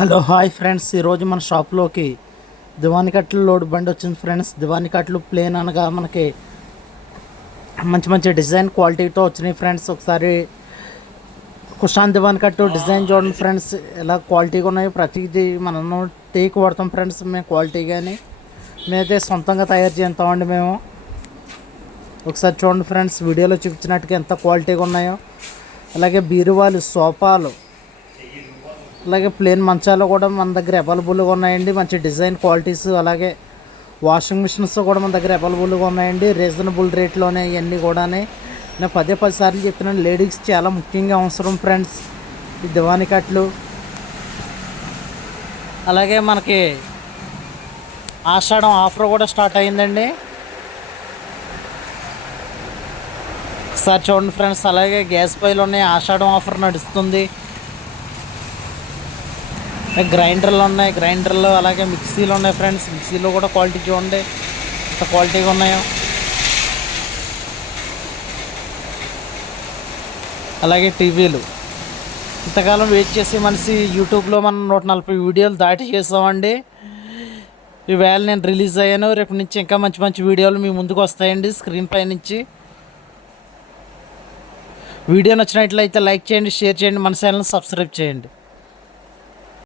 Hello hi friends, ఈరోజు మన షాప్లోకి దివాని కట్లు లోడ్ బండి వచ్చింది ఫ్రెండ్స్. దివాని కట్లు ప్లేన్ అనగా మనకి మంచి మంచి డిజైన్ క్వాలిటీతో వచ్చినాయి ఫ్రెండ్స్. ఒకసారి కుషాన్ దివాని కట్టు డిజైన్ చూడండి ఫ్రెండ్స్, ఎలా క్వాలిటీగా ఉన్నాయి. ప్రతిదీ మనం టేక్ వాడతాం ఫ్రెండ్స్. మేము క్వాలిటీ కానీ మేమైతే సొంతంగా తయారు చేస్తామండి మేము. ఒకసారి చూడండి ఫ్రెండ్స్, వీడియోలో చూపించినట్టుగా ఎంత క్వాలిటీగా ఉన్నాయో. అలాగే బీరువాలు, సోఫాలు, అలాగే ప్లేన్ మంచాలు కూడా మన దగ్గర అవైలబుల్గా ఉన్నాయండి. మంచి డిజైన్ క్వాలిటీస్, అలాగే వాషింగ్ మిషన్స్ కూడా మన దగ్గర అవైలబుల్గా ఉన్నాయండి. రీజనబుల్ రేట్లోనే ఇవన్నీ కూడా. నేను 10 సార్లు చెప్తున్నాను, లేడీస్ చాలా ముఖ్యంగా అవసరం ఫ్రెండ్స్ ఈ దివాని కట్లు. అలాగే మనకి ఆషాఢం ఆఫర్ కూడా స్టార్ట్ అయిందండి. ఒకసారి చూడండి ఫ్రెండ్స్. అలాగే గ్యాస్ పొయ్యిలు ఉన్నాయి, ఆషాఢం ఆఫర్ నడుస్తుంది. గ్రైండర్లు ఉన్నాయి, గ్రైండర్లు అలాగే మిక్సీలు ఉన్నాయి ఫ్రెండ్స్. మిక్సీలో కూడా క్వాలిటీ చూడండి ఎంత క్వాలిటీగా ఉన్నాయో. అలాగే టీవీలు. ఇంతకాలం వెయిట్ చేసి మనిషి యూట్యూబ్లో మనం 140 వీడియోలు దాటి చేసామండి. ఈవేళ నేను రిలీజ్ అయ్యాను. రేపు నుంచి ఇంకా మంచి మంచి వీడియోలు మీ ముందుకు వస్తాయండి స్క్రీన్ పై నుంచి. వీడియో నచ్చినట్లయితే లైక్ చేయండి, షేర్ చేయండి, మన ఛానల్ని సబ్స్క్రైబ్ చేయండి.